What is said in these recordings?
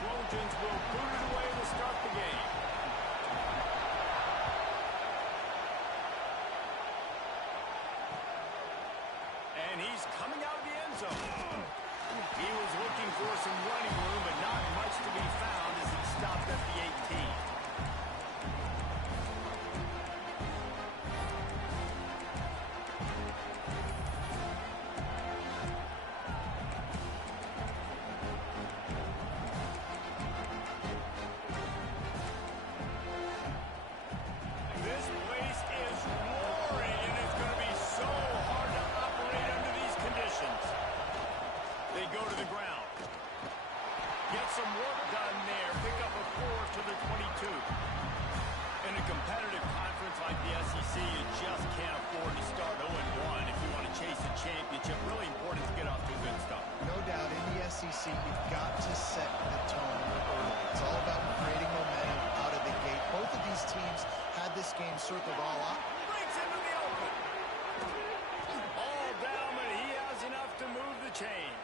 Trojans will boot it away to start the game. And he's coming out of the end zone. He was looking for some running room, but not much to be found as he stopped at the 18. In a competitive conference like the SEC, you just can't afford to start 0-1 if you want to chase a championship. Really important to get off to a good start. No doubt, in the SEC, you've got to set the tone early. It's all about creating momentum out of the gate. Both of these teams had this game circled all up. Breaks into the open. All down, but he has enough to move the chains.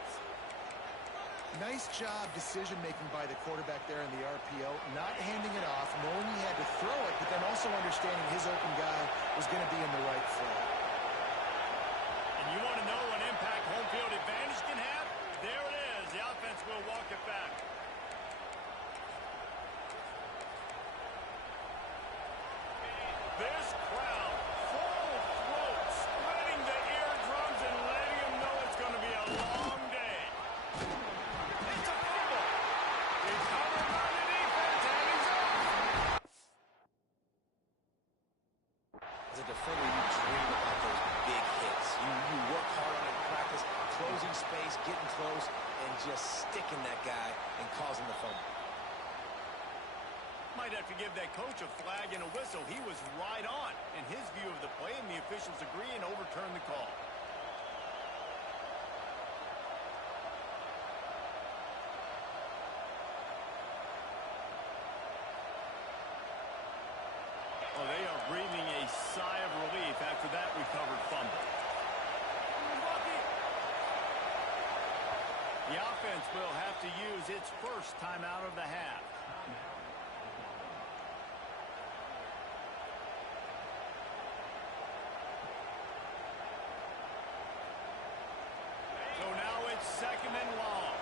Nice job decision-making by the quarterback there in the RPO, not handing it off, knowing he had to throw it, but then also understanding his open guy was going to be in the right throw. And you want to know what impact home field advantage can have? There it is. The offense will walk it back. This crowd, full throat, spreading the eardrums and letting them know it's going to be a long day. As a defender, you dream about those big hits. You work hard on it in practice, closing space, getting close, and just sticking that guy and causing the fumble. Might have to give that coach a flag and a whistle. He was right on in his view of the play, and the officials agree and overturn the call. Oh, they are breathing a sigh of relief after that recovered fumble. The offense will have to use its first timeout of the half. So now it's second and long.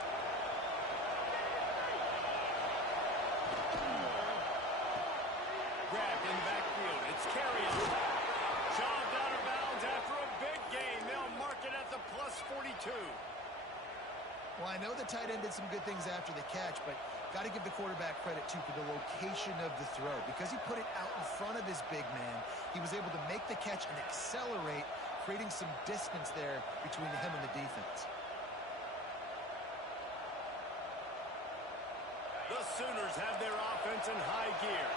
Grabbed in backfield. It's carry on. Shoved out of bounds after a big gain. They'll mark it at the plus 42. Well, I know the tight end did some good things after the catch, but got to give the quarterback credit, too, for the location of the throw. Because he put it out in front of his big man, he was able to make the catch and accelerate, creating some distance there between him and the defense. The Sooners have their offense in high gear.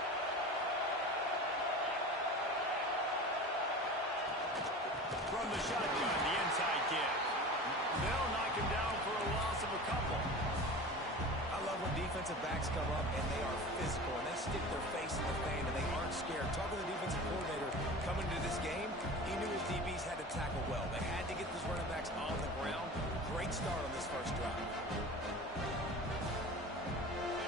From the shotgun, the inside give. They'll knock him down for a loss of a couple. I love when defensive backs come up and they are physical and they stick their face in the fan and they aren't scared. Talking to the defensive coordinator coming into this game, he knew his DBs had to tackle well. They had to get those running backs on the ground. Great start on this first drive.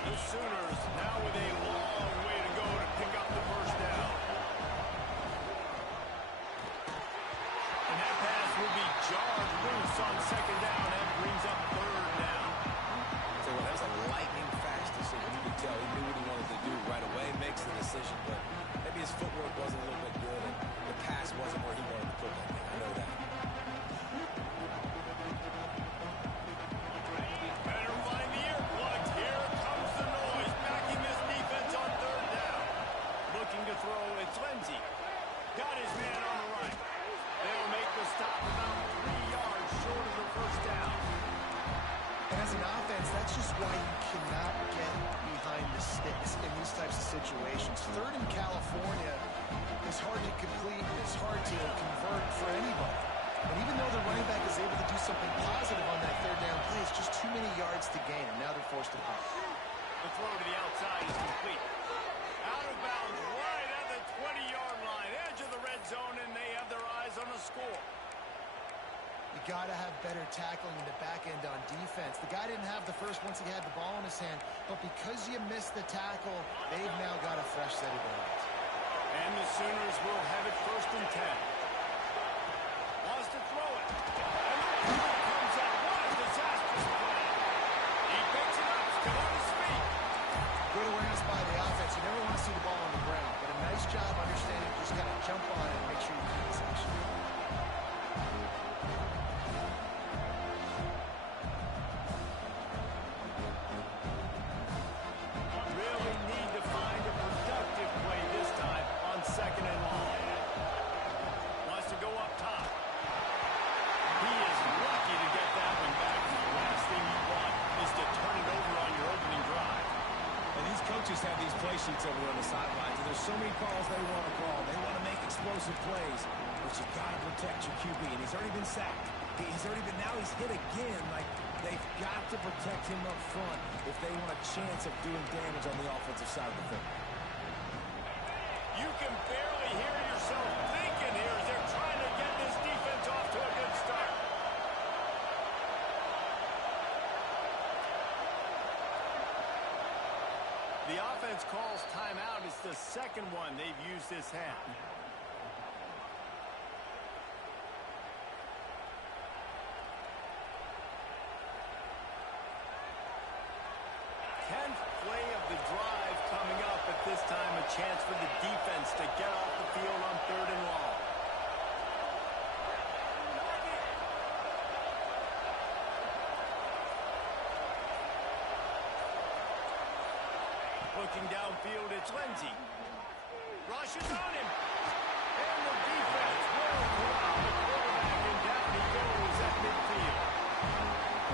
The Sooners now with a long way to go to pick up the first down. And that pass will be jarred loose on second down. That brings up third down. So that was a lightning fast decision. You could tell he knew what he wanted to do right away. Makes the decision, but maybe his footwork wasn't a little bit good and the pass wasn't where he wanted to put that thing. I know that. Better find the earplugs. Here comes the noise, backing this defense on third down. Looking to throw, it's Lindsey. Got his man on the right. They'll make the stop about 3 yards short of the first down. And as an offense, that's just why you cannot get behind the sticks in these types of situations. Third in California is hard to complete and it's hard to convert for anybody. And even though the running back is able to do something positive on that third down play, it's just too many yards to gain, and now they're forced to punt. The throw to the outside is complete. Out of bounds right at the 20-yard line, edge of the red zone, and they have their eyes on the score. You got to have better tackling in the back end on defense. The guy didn't have the first once he had the ball in his hand, but because you missed the tackle, they've now got a fresh set of downs. And the Sooners will have it 1st and 10. Wants to throw it. And the ball comes out. What a disastrous play. He picks it up, still on his feet. Good awareness by the offense. You never want to see the ball on the ground, but a nice job understanding just kind of jump on it and make sure you keep the section. Really need to find a productive play this time on 2nd and long. Wants to go up top. He is lucky to get that one back. The last thing you want is to turn it over on your opening drive. And these coaches have these play sheets over on the sidelines, and there's so many calls they want to call. They want to make explosive plays, but you got to protect your QB, and he's already been sacked. Now he's hit again. Like, they've got to protect him up front if they want a chance of doing damage on the offensive side of the field. You can barely hear yourself thinking here as they're trying to get this defense off to a good start. The offense calls timeout. It's the 2nd one they've used this half. Play of the drive coming up, at this time a chance for the defense to get off the field on 3rd and long. Looking downfield, it's Lindsey. Rushes on him. And the defense will allow the quarterback, and down he goes at midfield.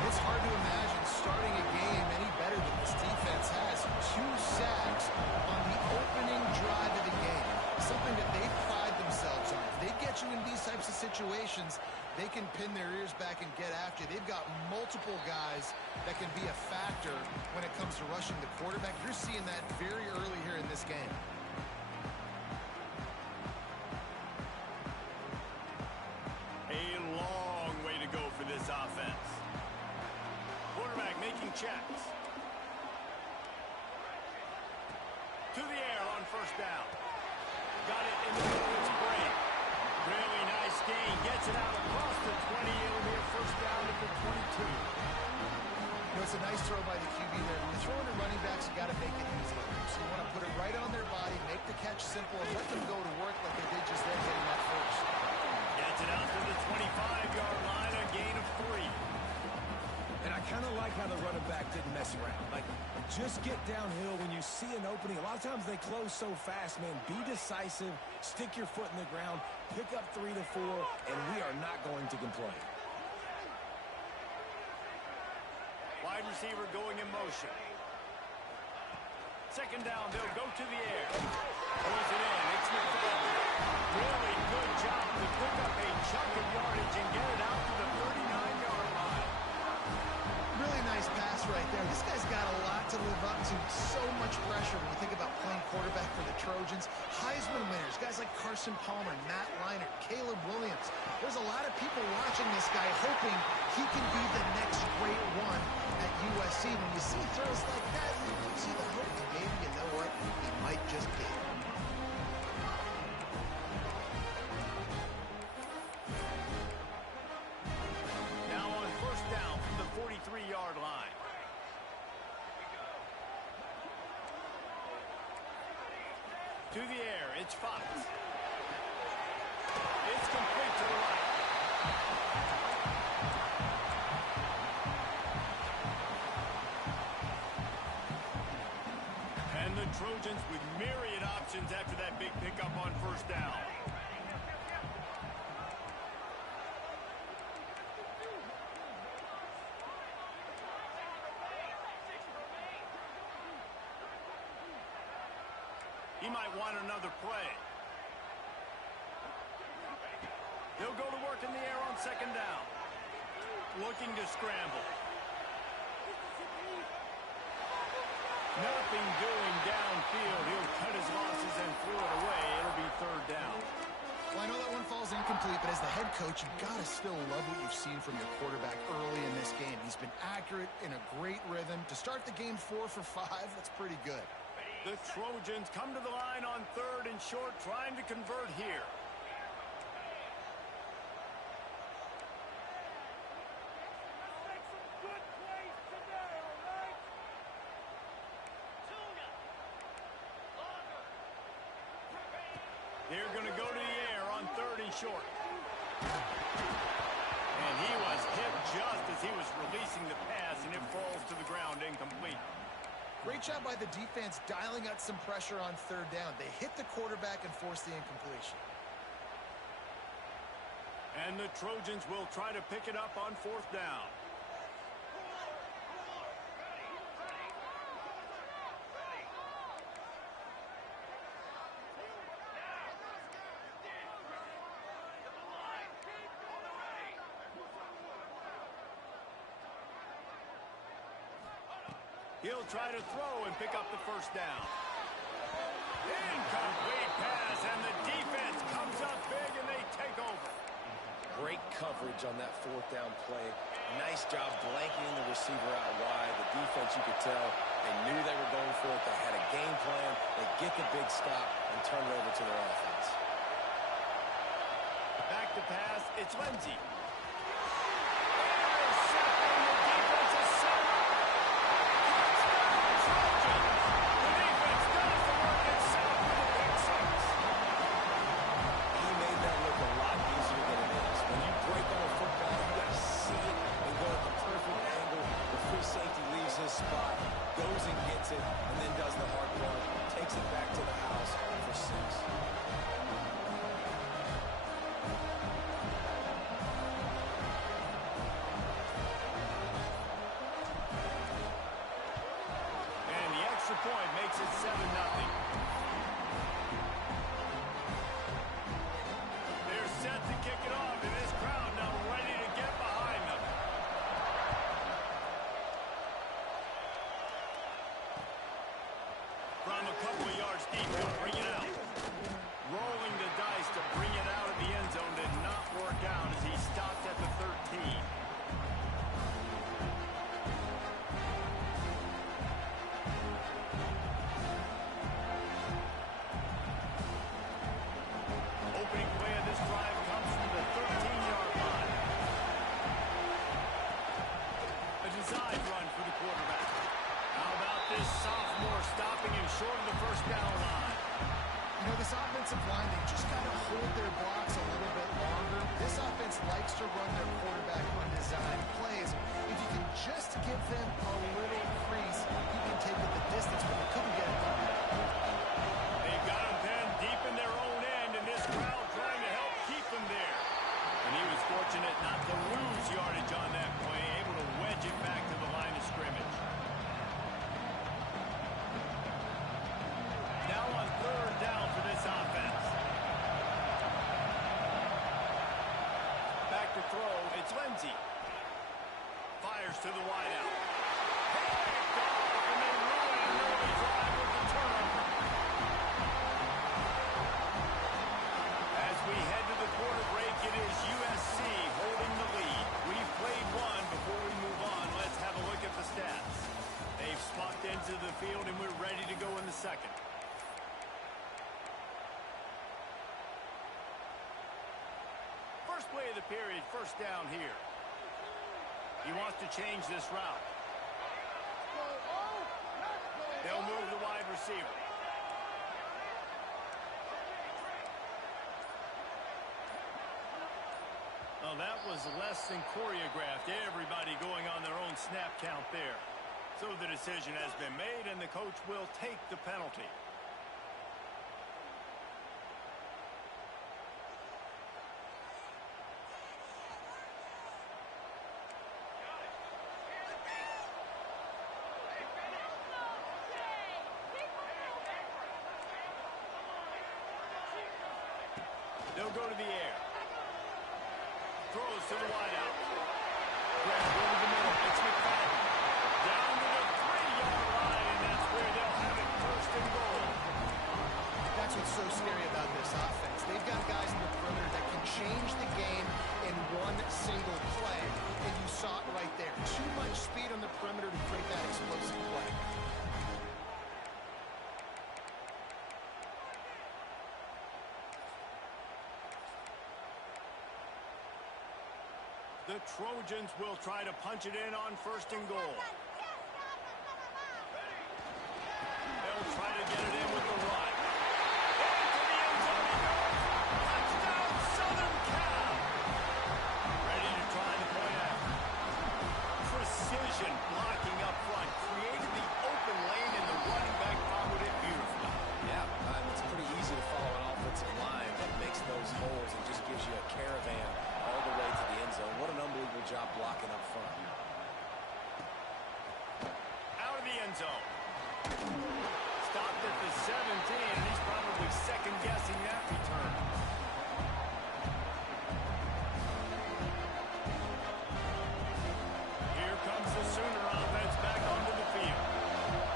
It's hard to imagine starting a game any better than this defense has. 2 sacks on the opening drive of the game. Something that they pride themselves on. If they get you in these types of situations, they can pin their ears back and get after you. They've got multiple guys that can be a factor when it comes to rushing the quarterback. You're seeing that very early here in this game. A long way to go for this offense. Quarterback making checks. To the air on 1st down. Got it in the middle of its break. Really nice gain. Gets it out across the 20. It'll be a 1st down at the 22. It's a nice throw by the QB there. When you're throwing to running backs, you got to make it easy. So you want to put it right on their body, make the catch simple, and let them go to work like they did just there getting that first. Gets it out to the 25-yard line, a gain of 3. And I kind of like how the running back didn't mess around. Like, just get downhill when you see an opening. A lot of times they close so fast, man. Be decisive, stick your foot in the ground, pick up 3 to 4, and we are not going to complain. Wide receiver going in motion. 2nd down, they'll go to the air. Throws it in. It's McFadden. Really good job to pick up a chunk of yardage and get it out to the 39-yard line. Really nice pass right there. This guy's got a lot to live up to. So much pressure when you think about playing quarterback for the Trojans. Heisman winners, guys like Carson Palmer, Matt Leinart, Caleb Williams. There's a lot of people watching this guy hoping he can be the next great one at USC. When you see throws like that, you see the hope. Maybe, you know what, he might just be. Now on 1st down from the 43-yard line. To the air, it's Fox. It's complete to the right. And the Trojans with myriad options after that big pickup on 1st down. He might want another play. They'll go to work in the air on 2nd down. Looking to scramble. Nothing doing downfield. He'll cut his losses and throw it away. It'll be 3rd down. Well, I know that one falls incomplete. complete, but as the head coach, you've got to still love what you've seen from your quarterback early in this game. He's been accurate, in a great rhythm. To start the game 4 for 5, that's pretty good. The Trojans come to the line on 3rd and short, trying to convert here. They're going to go to the air on 3rd and short. And he was hit just as he was releasing the pass, and it falls to the ground incomplete. Great job by the defense dialing out some pressure on 3rd down. They hit the quarterback and forced the incompletion. And the Trojans will try to pick it up on 4th down. He'll try to throw and pick up the 1st down. Incomplete pass, and the defense comes up big, and they take over. Great coverage on that 4th down play. Nice job blanketing the receiver out wide. The defense, you could tell, they knew they were going for it. They had a game plan. They get the big stop and turn it over to their offense. Back to pass, it's Lindsey. Spot, goes and gets it, and then does the hard part, takes it back to the house for 6. And the extra point makes it 7-0. They're set to kick it off, and this crowd now ready to get behind them. From a couple of yards deep, he'll bring it out. Rolling the dice to bring it out of the end zone did not work out as he stopped at the 13. Opening play of this drive comes from the 13-yard line. A design run for the quarterback. How about this sophomore stopping him short of the 1st down line? You know, this offensive line, they just kind of hold their blocks a little bit longer. This offense likes to run their quarterback on design plays. If you can just give them a little crease, you can take it the distance, but they couldn't get it done. They've got him pinned deep in their own end, and this crowd trying to help keep them there. And he was fortunate not to lose yardage on that play, able to wedge it back to the line of scrimmage. Now on 3rd down for this offense. Back to throw, it's Lindsey. Fires to the wideout. Picked off, and they ruin an early drive with the turnover. As we head to the quarter break, it is USC holding the lead. We've played one. Before we move on, let's have a look at the stats. They've swapped into the field, and we're ready to go in the 2nd. First play of the period, 1st down here. He wants to change this route. They'll move the wide receiver. Well, that was less than choreographed. Everybody going on their own snap count there. So the decision has been made, and the coach will take the penalty. They'll go to the air. Throws to the wideout. Grab over the middle. It's McFadden. Down to the 3-yard line, and that's where they'll have it 1st and goal. That's what's so scary about this offense. They've got guys in the perimeter that can change the The Trojans will try to punch it in on 1st and goal. They'll try to get it in with the run. Into the end zone he goes. Touchdown, Southern Cal. Ready to try the point after. Precision blocking up front. Created the open lane, and the running back followed it beautifully. Yeah, it's pretty easy to follow an offensive line that makes those holes and just gives you a caravan all the way to the end zone. What an unbelievable job blocking up front. Out of the end zone. Stopped at the 17, and he's probably second-guessing that return. Here comes the Sooner offense back onto the field.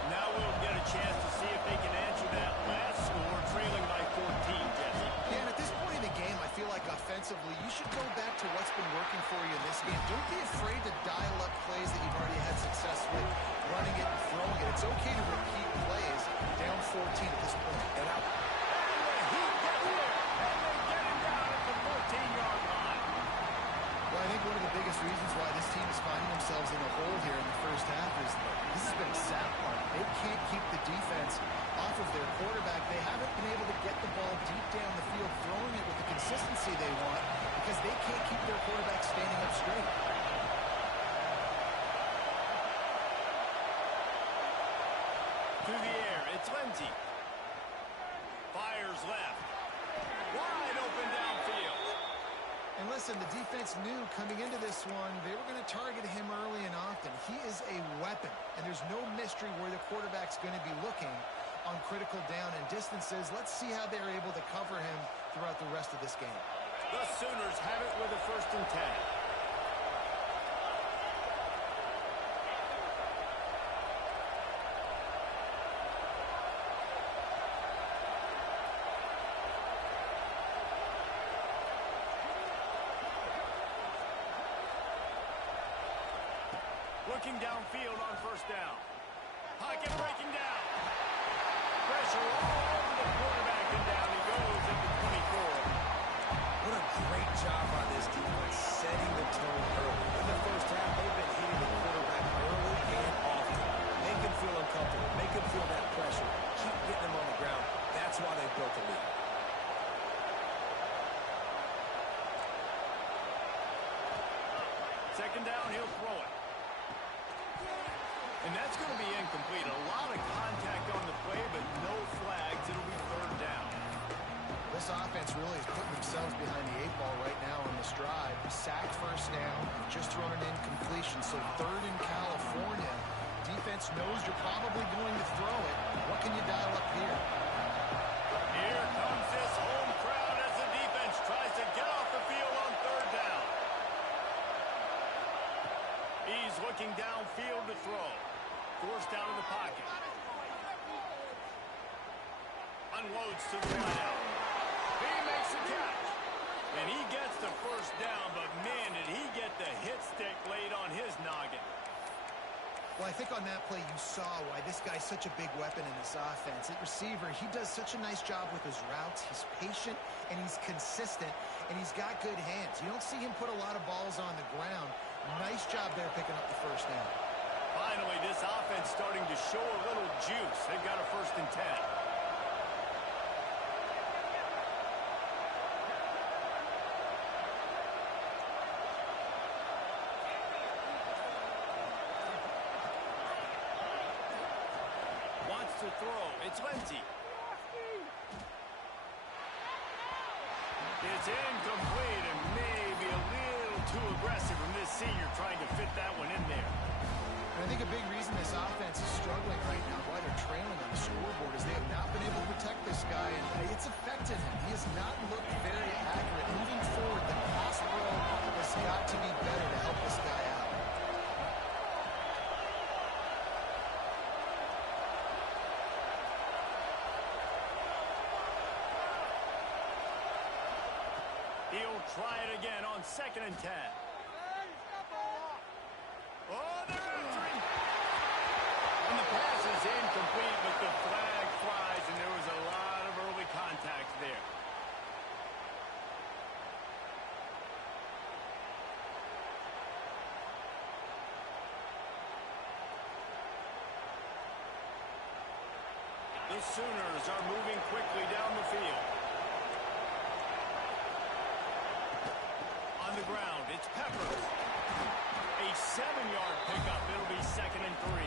Now we'll get a chance to see if they can answer that last score, trailing by 14, Jesse. Yeah, and at this point in the game, I feel like offensively, you should go back to what's been working for you in this game. Don't be afraid to dial up plays that you've already had success with, running it and throwing it. It's okay to repeat plays down 14 at this point. And he gets there, and they get him down at the 14-yard line. Well, I think one of the biggest reasons why this team is finding themselves in a hole here in the first half is that this has been a sap part. They can't keep the defense off of their quarterback. They haven't been able to get the ball deep down the field, throwing it with the consistency they want, because they can't keep their quarterback standing up straight. To the air, it's Lindsey. Fires left. Wide open downfield. And listen, the defense knew coming into this one, they were going to target him early and often. He is a weapon, and there's no mystery where the quarterback's going to be looking on critical down and distances. Let's see how they're able to cover him throughout the rest of this game. The Sooners have it with a 1st and 10. Looking downfield on 1st down. Pocket breaking down. Pressure all over the quarterback, and down he goes at the 24. What a great job by this defense, setting the tone early. In the first half, they've been hitting the quarterback early and often. Make him feel uncomfortable. Make him feel that pressure. Keep getting him on the ground. That's why they built the lead. Second down, he'll throw it. And that's going to be incomplete. A lot of contact on the play, but no flags. It'll be 3rd down. This offense really is putting themselves behind the 8 ball right now on this drive. Sacked 1st down, just thrown an incompletion. So 3rd in California. Defense knows you're probably going to throw it. What can you dial up here? Here comes this home crowd as the defense tries to get off the field on 3rd down. He's looking downfield to throw. Forced out of the pocket. Unloads to the right. He makes the catch. And he gets the 1st down, but man, did he get the hit stick laid on his noggin. Well, I think on that play you saw why this guy's such a big weapon in this offense. At receiver, he does such a nice job with his routes. He's patient, and he's consistent, and he's got good hands. You don't see him put a lot of balls on the ground. Nice job there picking up the 1st down. Finally, this offense starting to show a little juice. They've got a 1st and 10. Wants to throw. It's Lindsey. It's incomplete and maybe a little too aggressive from this senior trying to fit that one in there. And I think a big reason this offense is struggling right now, why they're trailing on the scoreboard, is they have not been able to protect this guy, and it's affected him. He has not looked very accurate. Moving forward, the pass pro has got to be better to help this guy out. He'll try it again on 2nd and 10. Oh, they're entering. And the pass is incomplete, but the flag flies, and there was a lot of early contact there. Sooners are moving quickly down the field. On the ground, it's Peppers. A 7-yard pickup. It'll be 2nd and 3.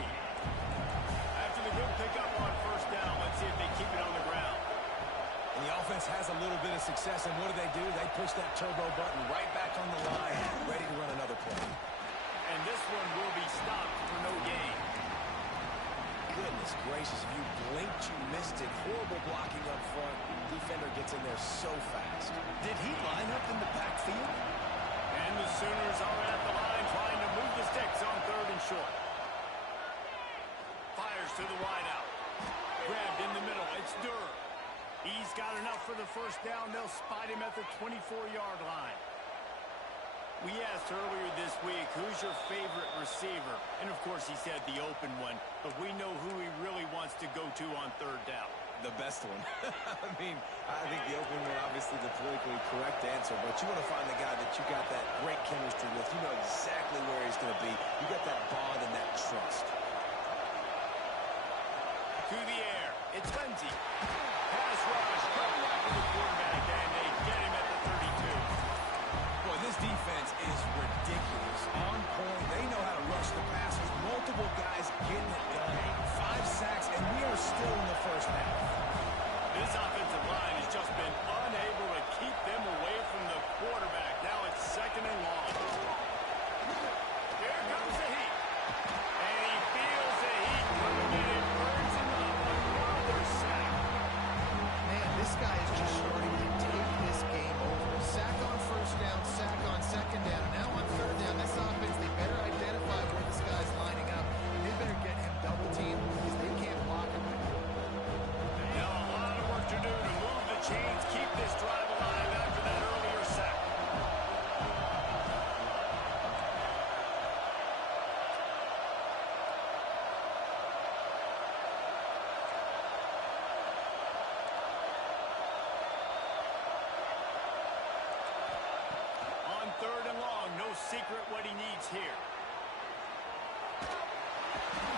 After the good pickup on first down, let's see if they keep it on the ground. And the offense has a little bit of success, and what do? They push that turbo button right back on the line, ready to run another play. And this one will be stopped for no gain. Goodness gracious, if you blinked, you missed it. Horrible blocking up front. Defender gets in there so fast. Did he line up in the backfield? And the Sooners are at the line trying to move the sticks on 3rd and short. Fires to the wideout. Grabbed in the middle. It's Durr. He's got enough for the first down. They'll spot him at the 24-yard line. We asked earlier this week, who's your favorite receiver? And, of course, he said the open one. But we know who he really wants to go to on 3rd down. The best one. I mean, I think the open one, obviously the politically correct answer, but you want to find the guy that you got that great chemistry with. You know exactly where he's going to be. You got that bond and that trust. To the air. It's Lindsey. Pass rush. Coming after the quarterback, and they get him at the 32. Boy, this defense is ridiculous. On point. They know how to rush the passes. Multiple guys getting it done. 5 sacks, and we are still in the first half. This offensive line has just been unable to keep them away from the quarterback. Now it's 2nd and long. Here comes the heat. And he feels the heat coming in and burns him up. Another sack. Man, this guy is just starting to take this game over. Sack on first down, sack on 2nd down. Now on 3rd down, this offense, they better identify where this guy's lining up. They better get him double teamed because they can't block him. Now a lot of work to do to move the chains, keep this drive alive after that earlier sack. On 3rd and long, no secret what he needs here.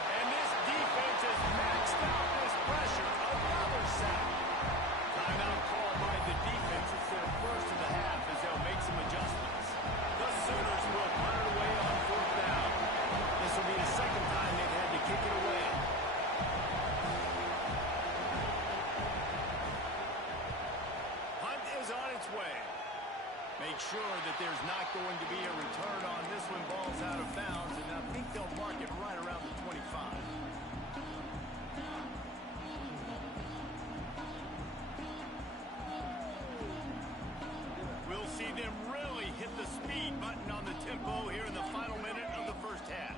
And this defense has maxed out this pressure. Another sack. Timeout called by the defense. It's their first of the half as they'll make some adjustments. The Sooners will punt it away on 4th down. This will be the 2nd time they've had to kick it away. Punt is on its way. Make sure that there's not going to be a return on this one. Ball's out of bounds, and I think they'll mark it right around the 25. We'll see them really hit the speed button on the tempo here in the final minute of the first half.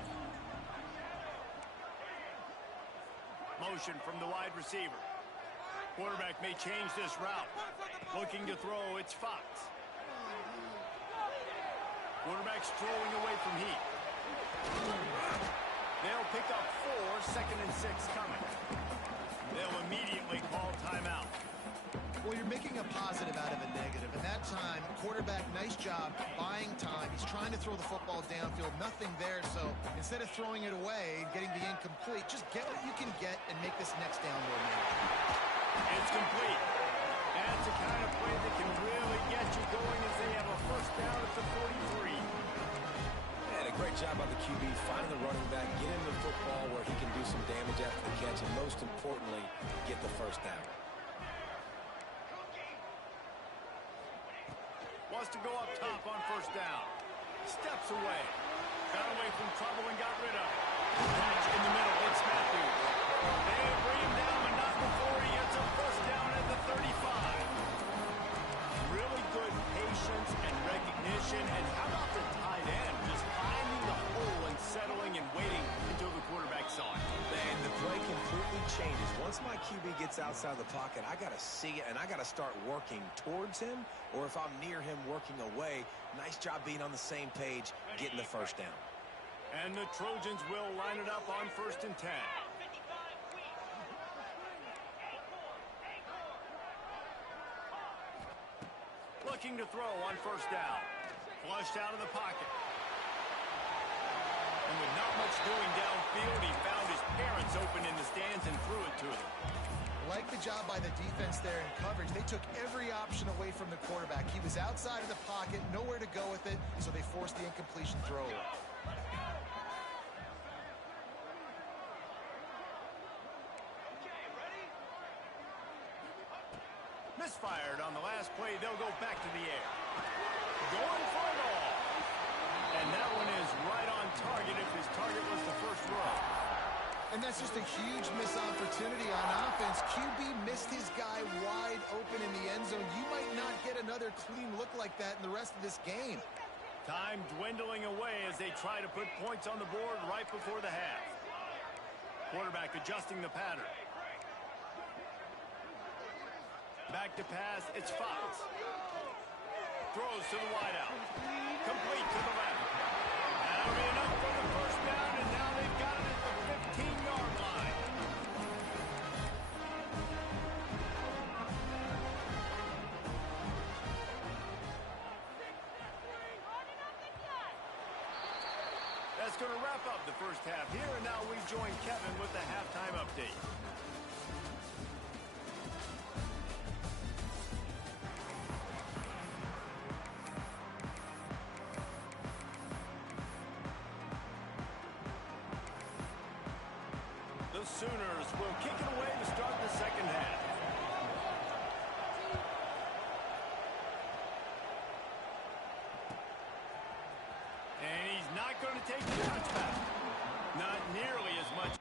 Motion from the wide receiver. Quarterback may change this route. Looking to throw, it's Fox. Quarterback's throwing away from heat. They'll pick up 4, 2nd and 6 coming. They'll immediately call timeout. Well, you're making a positive out of a negative. And that time, quarterback, nice job buying time. He's trying to throw the football downfield. Nothing there. So instead of throwing it away and getting the incomplete, just get what you can get and make this next down more manageable. It's complete. That's the kind of play that can really get you going as they have a first down at the 43. And a great job by the QB finding the running back, get him the football where he can do some damage after the catch, and most importantly, get the first down. Wants to go up top on first down. Steps away. Got away from trouble and got rid of it. Catch in the middle. It's Matthews. They bring him down, but not before he gets a first down at the 35. Really good patience and recognition. And how about the tight end? Just finding the hole and settling and waiting until the quarterback saw it. And the play completely changes. Once my QB gets outside the pocket, I got to see it, and I got to start working towards him, or if I'm near him, working away. Nice job being on the same page, getting the first down. And the Trojans will line it up on 1st and 10. Looking to throw on first down. Flushed out of the pocket. And with not much doing downfield, he found his parents open in the stands and threw it to them. like the job by the defense there in coverage. They took every option away from the quarterback. He was outside of the pocket, nowhere to go with it, so they forced the incompletion throw away. Misfired on the last play. They'll go back to the air. Going for it all. And that one is right on target if his target was the first row. And that's just a huge missed opportunity on offense. QB missed his guy wide open in the end zone. You might not get another clean look like that in the rest of this game. Time dwindling away as they try to put points on the board right before the half. Quarterback adjusting the pattern. Back to pass, it's Fox. Throws to the wideout. Complete to the left. That'll be enough for the first down, and now they've got it at the 15-yard line. That's going to wrap up the first half here, and now we join Kevin with the halftime update. The Sooners will kick it away to start the second half. And he's not going to take the touchback. Not nearly as much.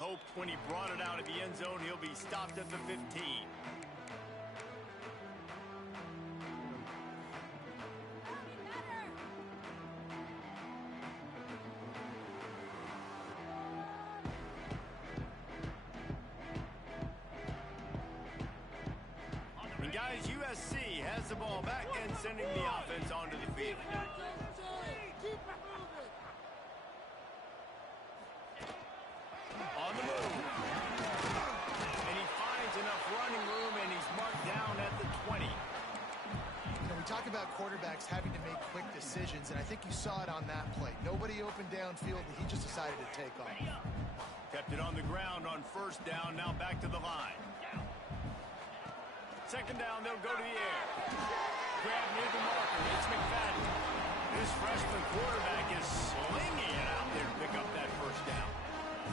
Hoped when he brought it out of the end zone, he'll be stopped at the 15. And guys, USC has the ball back and sending the offense onto the field. On the move. And he finds enough running room, and he's marked down at the 20. You know, we talk about quarterbacks having to make quick decisions, and I think you saw it on that play. Nobody open downfield, and he just decided to take off. Kept it on the ground on first down, now back to the line. Second down, they'll go to the air. Grab near the marker, it's McFadden. This freshman quarterback is slinging it out there to pick up that first down.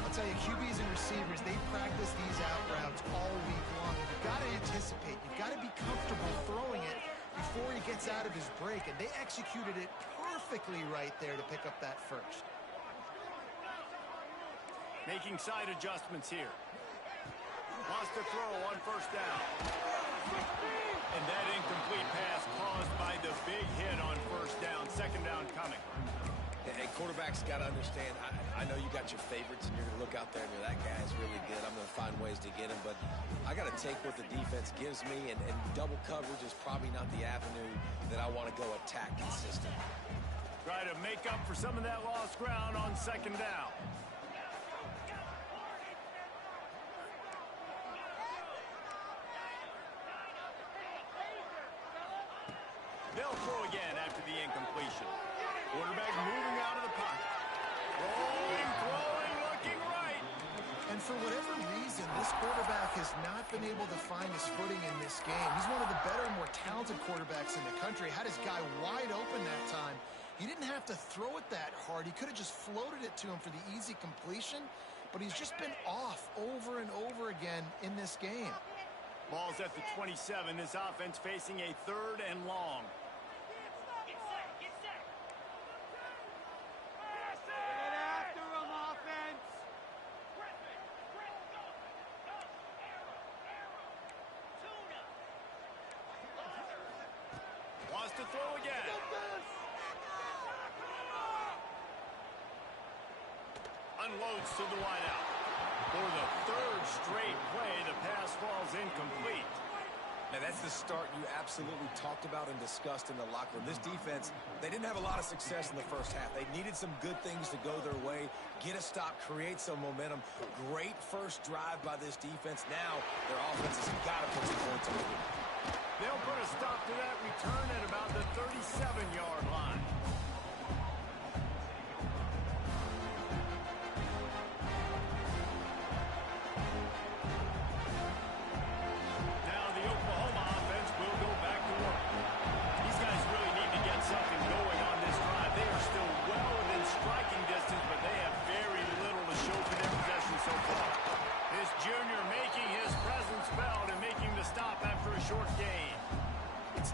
I'll tell you, QBs and receivers, they practice these out routes all week long. You've got to anticipate. You've got to be comfortable throwing it before he gets out of his break. And they executed it perfectly right there to pick up that first. Making side adjustments here. Wants to throw on first down. And that incomplete pass caused by the big hit on first down. Second down coming. And quarterbacks got to understand, I know you got your favorites, and you're going to look out there and you're, that guy's really good. I'm going to find ways to get him. But I got to take what the defense gives me, and double coverage is probably not the avenue that I want to go attack consistently. Try to make up for some of that lost ground on second down. They'll throw again after the incompletion. Quarterback moving out of the pocket. Rolling, throwing, looking right. And for whatever reason, this quarterback has not been able to find his footing in this game. He's one of the better and more talented quarterbacks in the country. Had his guy wide open that time. He didn't have to throw it that hard. He could have just floated it to him for the easy completion, but he's just been off over and over again in this game. Ball's at the 27. This offense facing a third and long. to throw again. Unloads to the wideout. For the third straight play, the pass falls incomplete. Now, that's the start you absolutely talked about and discussed in the locker room. This defense, they didn't have a lot of success in the first half. They needed some good things to go their way, get a stop, create some momentum. Great first drive by this defense. Now, their offense has got to put some points on it. They'll put a stop to that return at about the 37-yard line.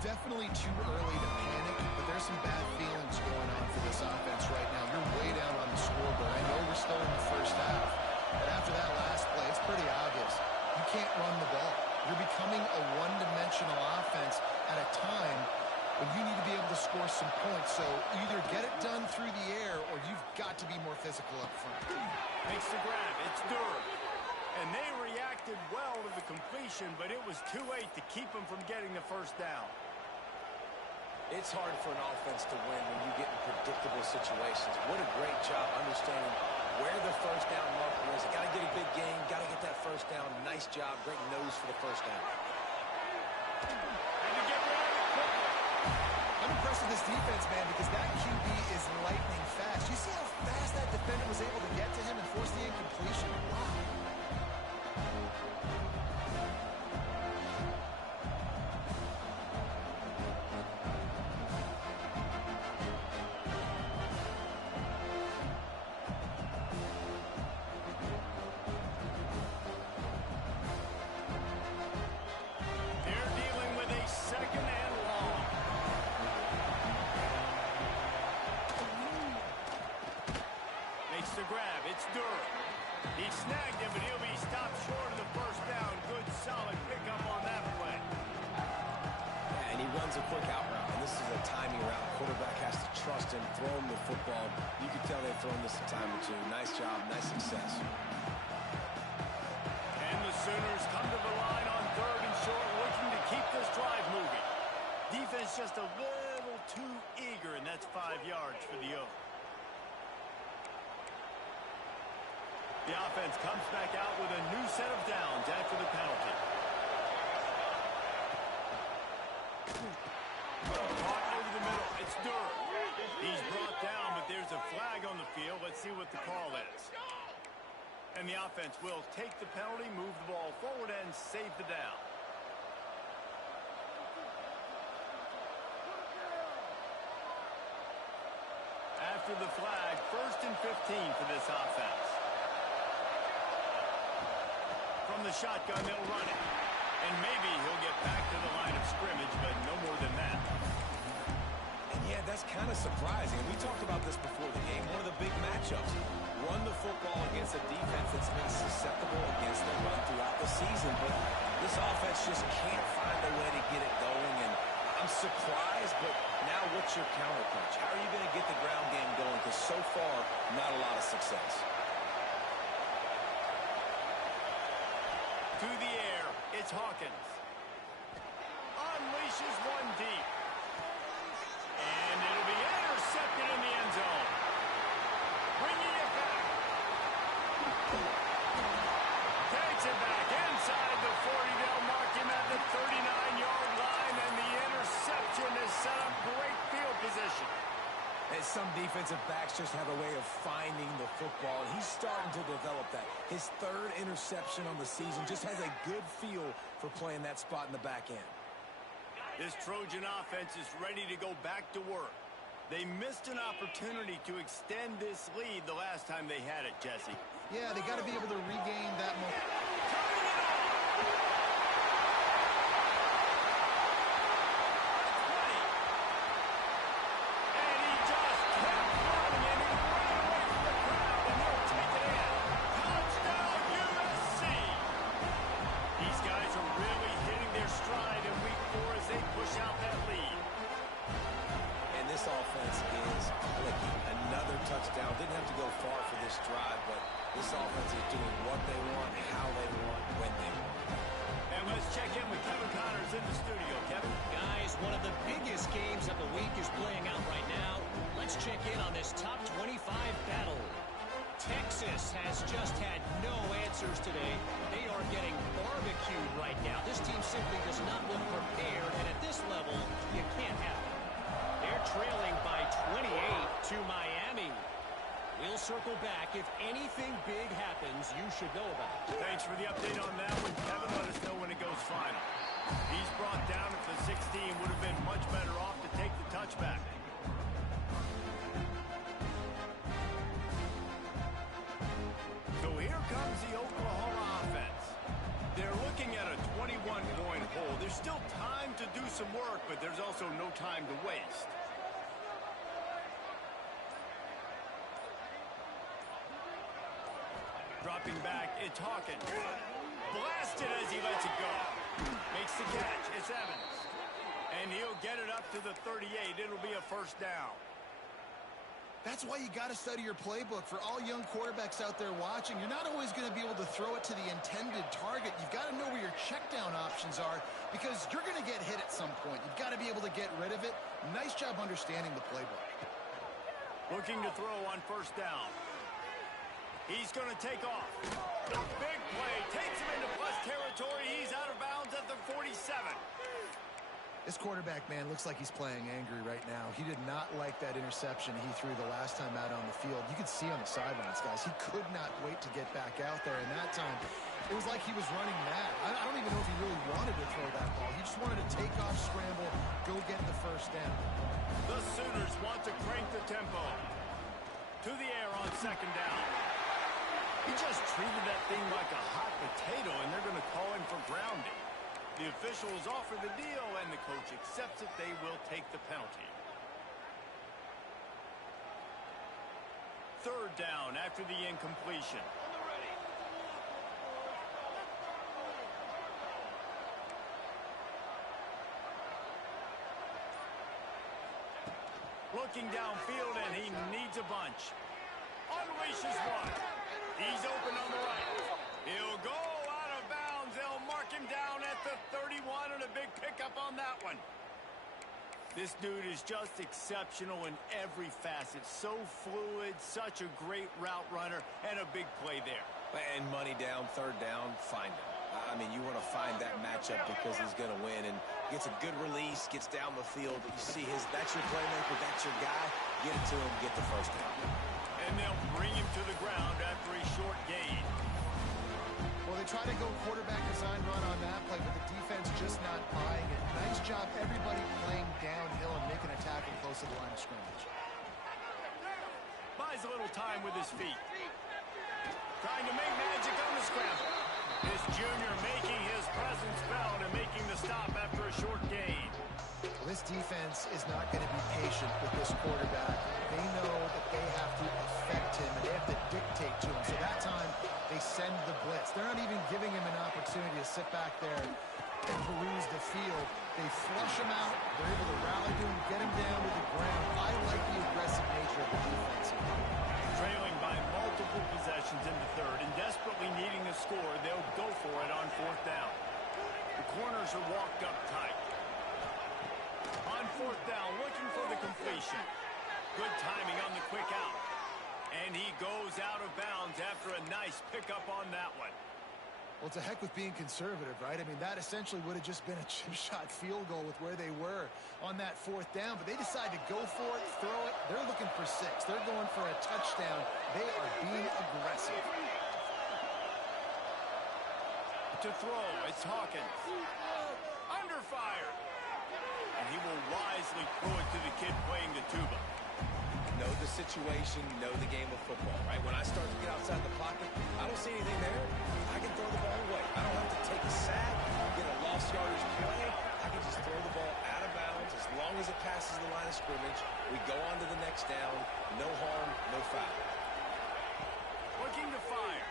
Definitely too early to panic, but there's some bad feelings going on for this offense right now. You're way down on the scoreboard. I know we're still in the first half, but after that last play, it's pretty obvious. You can't run the ball. You're becoming a one-dimensional offense at a time when you need to be able to score some points. So either get it done through the air or you've got to be more physical up front. Makes the grab. It's Durham. And they reacted well to the completion, but it was too late to keep them from getting the first down. It's hard for an offense to win when you get in predictable situations. What a great job understanding where the first down marker is. Got to get a big gain, got to get that first down. Nice job, great nose for the first down. And to get rid of it quickly. I'm impressed with this defense, man, because that QB is lightning fast. You see how fast that defender was able to get to him and force the incompletion? Wow. The grab, it's Durham. He snagged him, but he'll be stopped short of the first down. Good, solid pickup on that play. And he runs a quick out route, and this is a timing route. Quarterback has to trust him, throw him the football. You can tell they've thrown this a time or two. Nice job, nice success. And the Sooners come to the line on third and short, looking to keep this drive moving. Defense just a little too eager, and that's 5 yards for the Oak. The offense comes back out with a new set of downs after the penalty. Caught over the middle. It's Durham. He's brought down, but there's a flag on the field. Let's see what the call is. And the offense will take the penalty, move the ball forward, and save the down. After the flag, 1st and 15 for this offense. From the shotgun, they'll run it. And maybe he'll get back to the line of scrimmage, but no more than that. And yeah, that's kind of surprising. We talked about this before the game. One of the big matchups. Run the football against a defense that's been susceptible against the run throughout the season. But this offense just can't find a way to get it going. And I'm surprised, but now what's your counterpunch? How are you going to get the ground game going? Because so far, not a lot of success. To the air, it's Hawkins. Unleashes one deep. And it'll be intercepted in the end zone. Bringing it back. Takes it back inside the 40. They'll mark him at the 39-yard line, and the interception has set up great field position. And some defensive backs just have a way of finding the football. He's starting to develop that. His 3rd interception on the season just has a good feel for playing that spot in the back end. This Trojan offense is ready to go back to work. They missed an opportunity to extend this lead the last time they had it, Jesse. Yeah, they got to be able to regain that momentum. far for this drive, but this offense is doing what they want, how they want, when they want. And let's check in with Kevin Connors in the studio. Kevin? Guys, one of the biggest games of the week is playing out right now. Let's check in on this top 25 battle. Texas has just had no answers today. They are getting barbecued right now. This team simply does not look prepared, and at this level, you can't have it. They're trailing by 28 to Miami. We'll circle back. If anything big happens, you should know about it. Thanks for the update on that one, Kevin. Let us know when it goes final. He's brought down at the 16. Would have been much better off to take the touchback. So here comes the Oklahoma offense. They're looking at a 21-point hole. There's still time to do some work, but there's also no time to waste. Dropping back, it's Hawkins. Blasted as he lets it go. Makes the catch, it's Evans. And he'll get it up to the 38. It'll be a first down. That's why you got to study your playbook. For all young quarterbacks out there watching, you're not always going to be able to throw it to the intended target. You've got to know where your check down options are because you're going to get hit at some point. You've got to be able to get rid of it. Nice job understanding the playbook. Looking to throw on first down. He's going to take off. Big play. Takes him into plus territory. He's out of bounds at the 47. This quarterback, man, looks like he's playing angry right now. He did not like that interception he threw the last time out on the field. You could see on the sidelines, guys. He could not wait to get back out there. And that time, it was like he was running mad. I don't even know if he really wanted to throw that ball. He just wanted to take off, scramble, go get the first down. The Sooners want to crank the tempo. To the air on second down. He just treated that thing like a hot potato, and they're going to call him for grounding. The officials offer the deal, and the coach accepts it. They will take the penalty. Third down after the incompletion. Looking downfield, and he needs a bunch. Unleashes one. He's open on the right. He'll go out of bounds. They'll mark him down at the 31, and a big pickup on that one. This dude is just exceptional in every facet. So fluid, such a great route runner, and a big play there. And money down, third down, find him. I mean, you want to find that matchup because he's going to win, and gets a good release, gets down the field. You see that's your playmaker, that's your guy. Get it to him, get the first down. And they'll bring him to the ground after a short gain. Well, they try to go quarterback design run on that play, but the defense just not buying it. Nice job, everybody playing downhill and making a tackle close to the line of scrimmage. Buys a little time with his feet. Trying to make magic on the scramble. This junior making his presence felt and making the stop after a short gain. Well, this defense is not going to be patient with this quarterback. They know that they have to affect him, and they have to dictate to him. So that time, they send the blitz. They're not even giving him an opportunity to sit back there and peruse the field. They flush him out. They're able to rally to him, get him down to the ground. I like the aggressive nature of the defense here. Trailing by multiple possessions in the third and desperately needing a score, they'll go for it on fourth down. The corners are walked up tight. On fourth down, looking for the completion. Good timing on the quick out. And he goes out of bounds after a nice pickup on that one. Well, it's a heck with being conservative, right? I mean, that essentially would have just been a chip shot field goal with where they were on that fourth down. But they decide to go for it, throw it. They're looking for 6. They're going for a touchdown. They are being aggressive. To throw, it's Hawkins. Under fire. And he will wisely throw it to the kid playing the tuba. Know the situation, know the game of football, right? When I start to get outside the pocket, I don't see anything there. I can throw the ball away. I don't have to take a sack, get a lost yardage play. I can just throw the ball out of bounds as long as it passes the line of scrimmage. We go on to the next down. No harm, no foul. Looking to fire.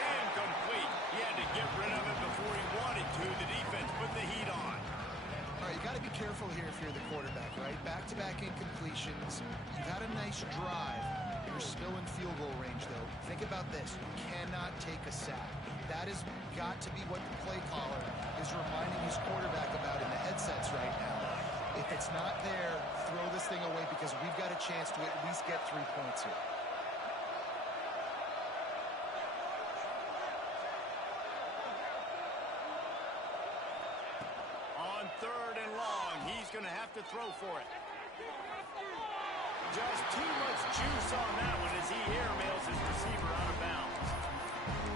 Incomplete. He had to get rid of it before he wanted to. The defense put the heat on. All right, you got to be careful here if you're the quarterback, right? Back-to-back incompletions. You've had a nice drive. field goal range, though, think about this. You cannot take a sack. That has got to be what the play caller is reminding his quarterback about in the headsets right now. If it's not there, throw this thing away because we've got a chance to at least get 3 points here. On 3rd and long, he's going to have to throw for it. Just too much juice on that one as he airmails his receiver out of bounds.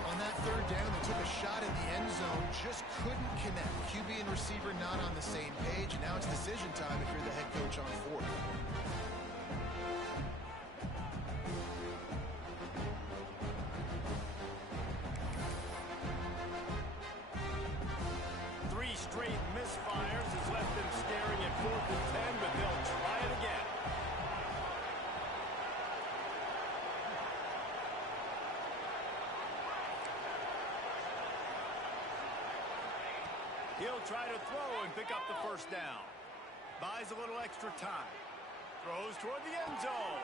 On that 3rd down, they took a shot in the end zone, just couldn't connect. QB and receiver not on the same page, and now it's decision time if you're the head coach on 4th. Three straight misfires has left them staring at 4th and 10, but they'll try it again. He'll try to throw and pick up the 1st down. Buys a little extra time. Throws toward the end zone.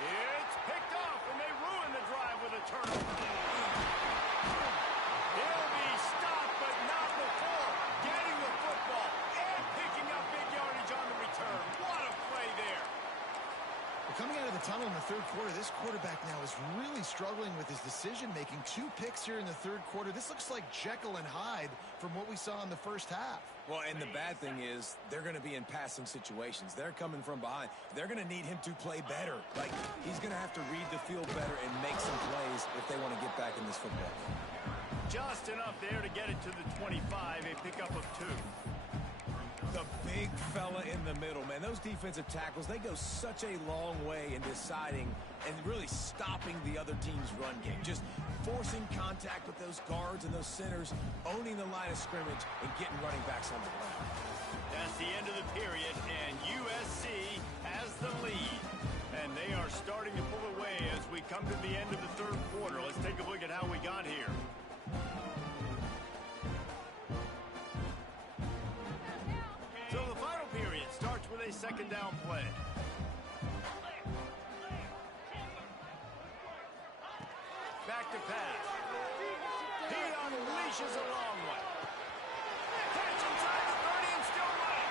It's picked off, and they ruin the drive with a turnover. He'll be stopped, but not before getting the football and picking up big yardage on the return. What a play there. Well, coming out of the tunnel in the 3rd quarter, this quarterback now is really struggling with his decision-making. 2 picks here in the 3rd quarter. This looks like Jekyll and Hyde from what we saw in the 1st half. Well, and the bad thing is they're going to be in passing situations. They're coming from behind. They're going to need him to play better. Like, he's going to have to read the field better and make some plays if they want to get back in this football game. Just enough there to get it to the 25, a pickup of 2. The big fella in the middle, man. Those defensive tackles, they go such a long way in deciding and really stopping the other team's run game. Just forcing contact with those guards and those centers, owning the line of scrimmage, and getting running backs on the ground. That's the end of the period, and USC has the lead. And they are starting to pull away as we come to the end of the 3rd quarter. Let's take a look at how we got here. So the final period starts with a 2nd down play. Back to pass. He unleashes a long one. Catch inside the 30 and still running.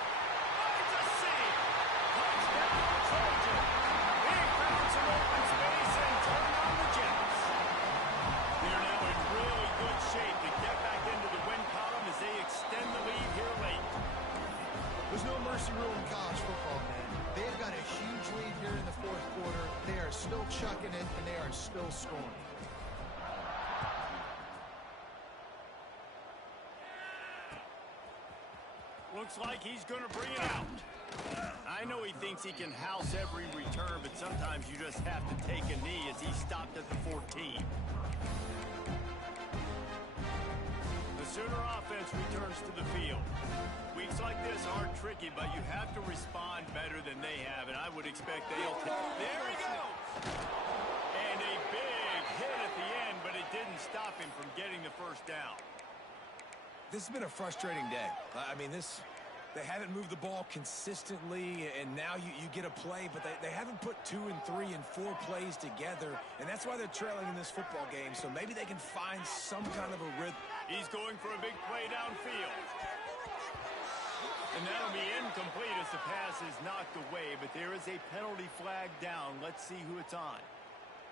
Finds a seam. Touchdown, Trojan. He found some open space and turned on the Jets. They're now in really good shape to get back into the win column as they extend the lead here late. There's no mercy rule in college football, man. They've got a huge lead here in the 4th quarter. They are still chucking it, and they are still scoring. Looks like he's going to bring it out. I know he thinks he can house every return, but sometimes you just have to take a knee as he stopped at the 14. The Sooner offense returns to the field. Weeks like this are tricky, but you have to respond better than they have, and I would expect they'll there he goes! And a big hit at the end, but it didn't stop him from getting the 1st down. This has been a frustrating day. I mean, they haven't moved the ball consistently, and now you get a play, but they haven't put 2 and 3 and 4 plays together, and that's why they're trailing in this football game, so maybe they can find some kind of a rhythm. He's going for a big play downfield. And that'll be incomplete as the pass is knocked away, but there is a penalty flag down. Let's see who it's on.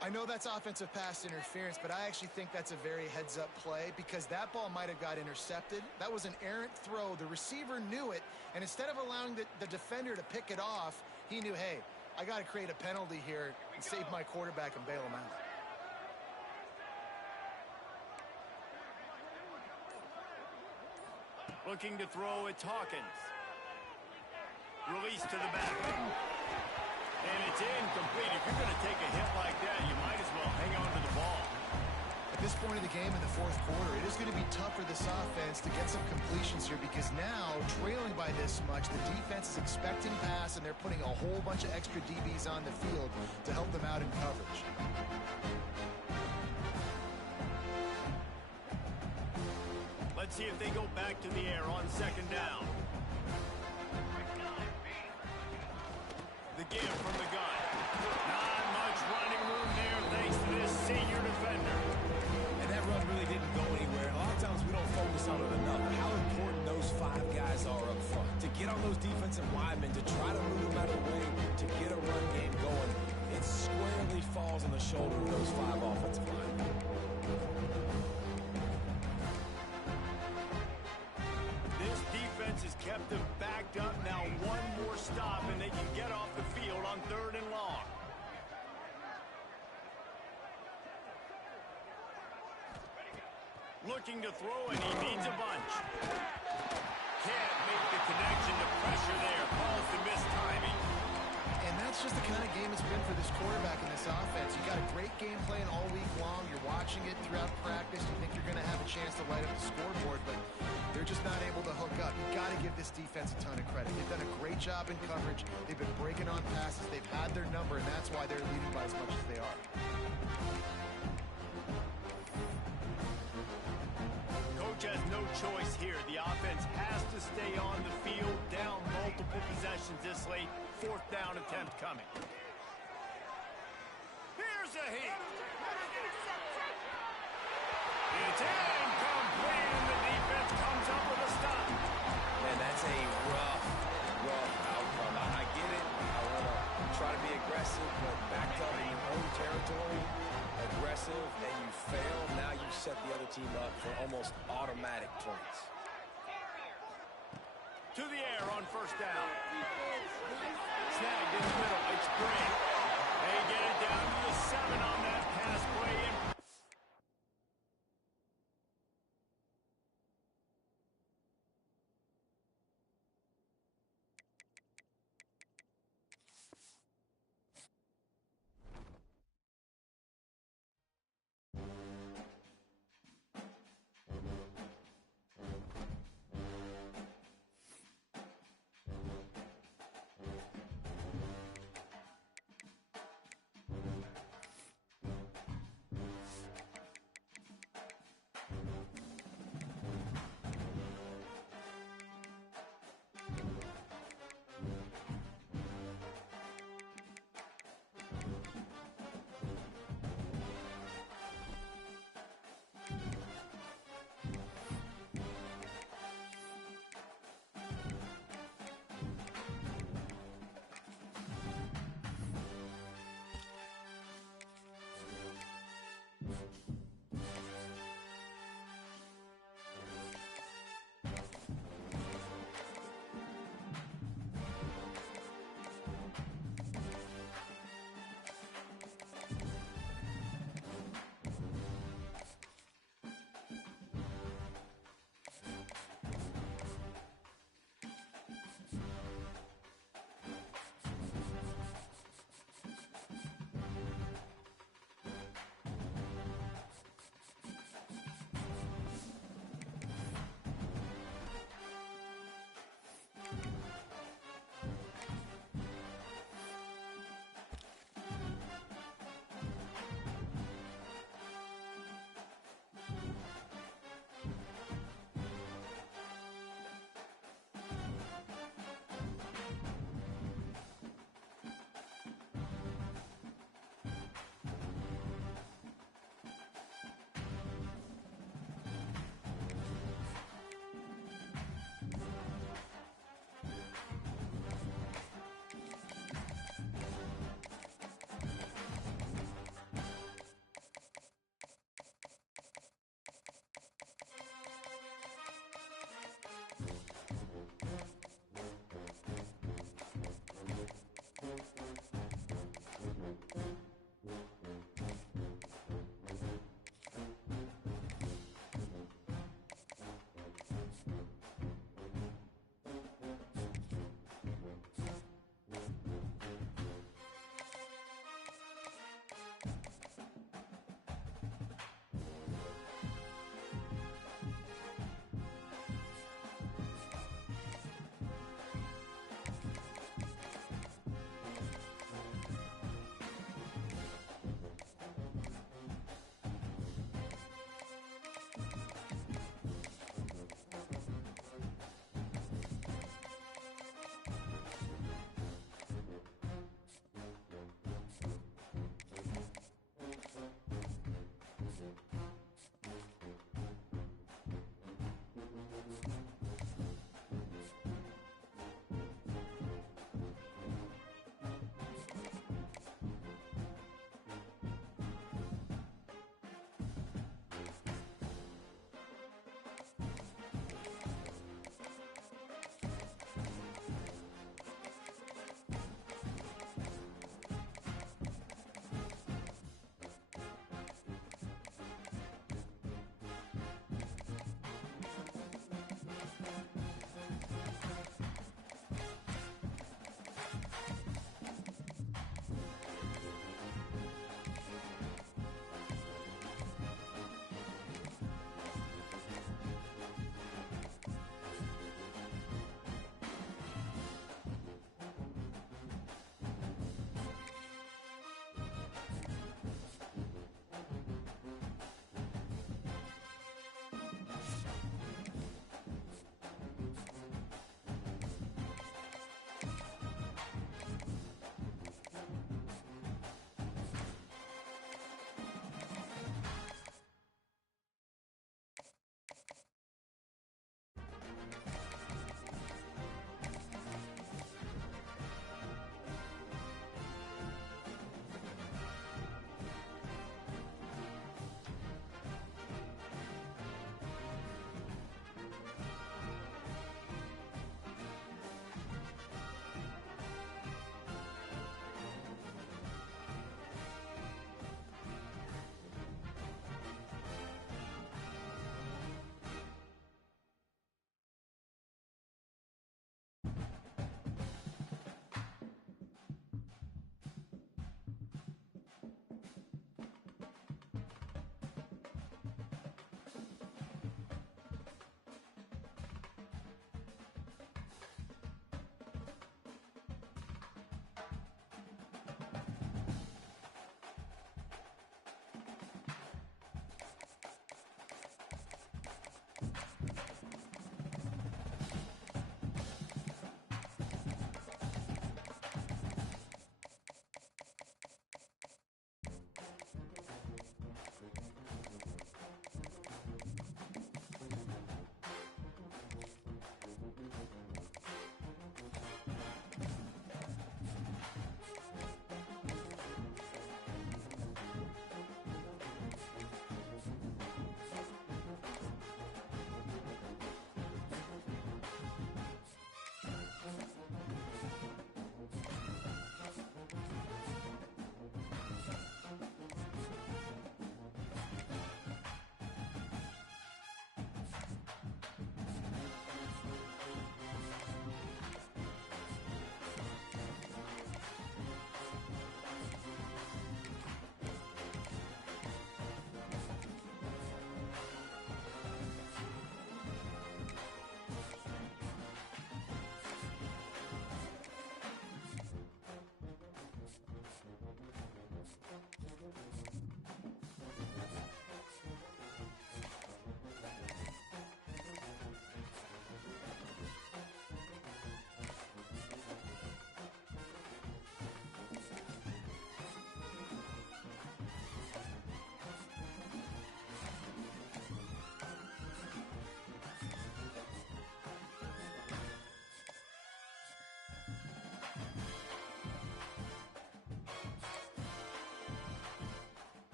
I know that's offensive pass interference, but I actually think that's a very heads-up play because that ball might have got intercepted. That was an errant throw. The receiver knew it, and instead of allowing the defender to pick it off, he knew, hey, I got to create a penalty here and save my quarterback and bail him out. Looking to throw, it's Hawkins. Release to the back. And it's incomplete. If you're going to take a hit like that, you might as well hang on to the ball. At this point in the game in the 4th quarter, it is going to be tough for this offense to get some completions here because now, trailing by this much, the defense is expecting pass, and they're putting a whole bunch of extra DBs on the field to help them out in coverage. Let's see if they go back to the air on 2nd down. The give from the gun. Not much running room there. shoulder of those 5 offensive linemen. This defense has kept them backed up. Now one more stop, and they can get off the field on 3rd and long. Looking to throw, and he needs a bunch. Can't make the connection to pressure there. Calls the missed timing. And that's just the kind of game it's been for this quarterback in this offense. You got a great game plan all week long. You're watching it throughout practice. You think you're going to have a chance to light up the scoreboard, but they're just not able to hook up. You've got to give this defense a ton of credit. They've done a great job in coverage. They've been breaking on passes. They've had their number, and that's why they're leading by as much as they are. Coach has no choice here. The offense has to stay on the field, down multiple possessions this late. 4th down attempt coming. Here's a hit. It's incomplete, and the defense comes up with a stop. Man, that's a rough outcome. I get it. I want to try to be aggressive, but backed up in your own territory, aggressive, and you fail. Now you set the other team up for almost automatic points. To the air on 1st down. Snagged in the middle. It's Grant. They get it down to the 7 on that pass play.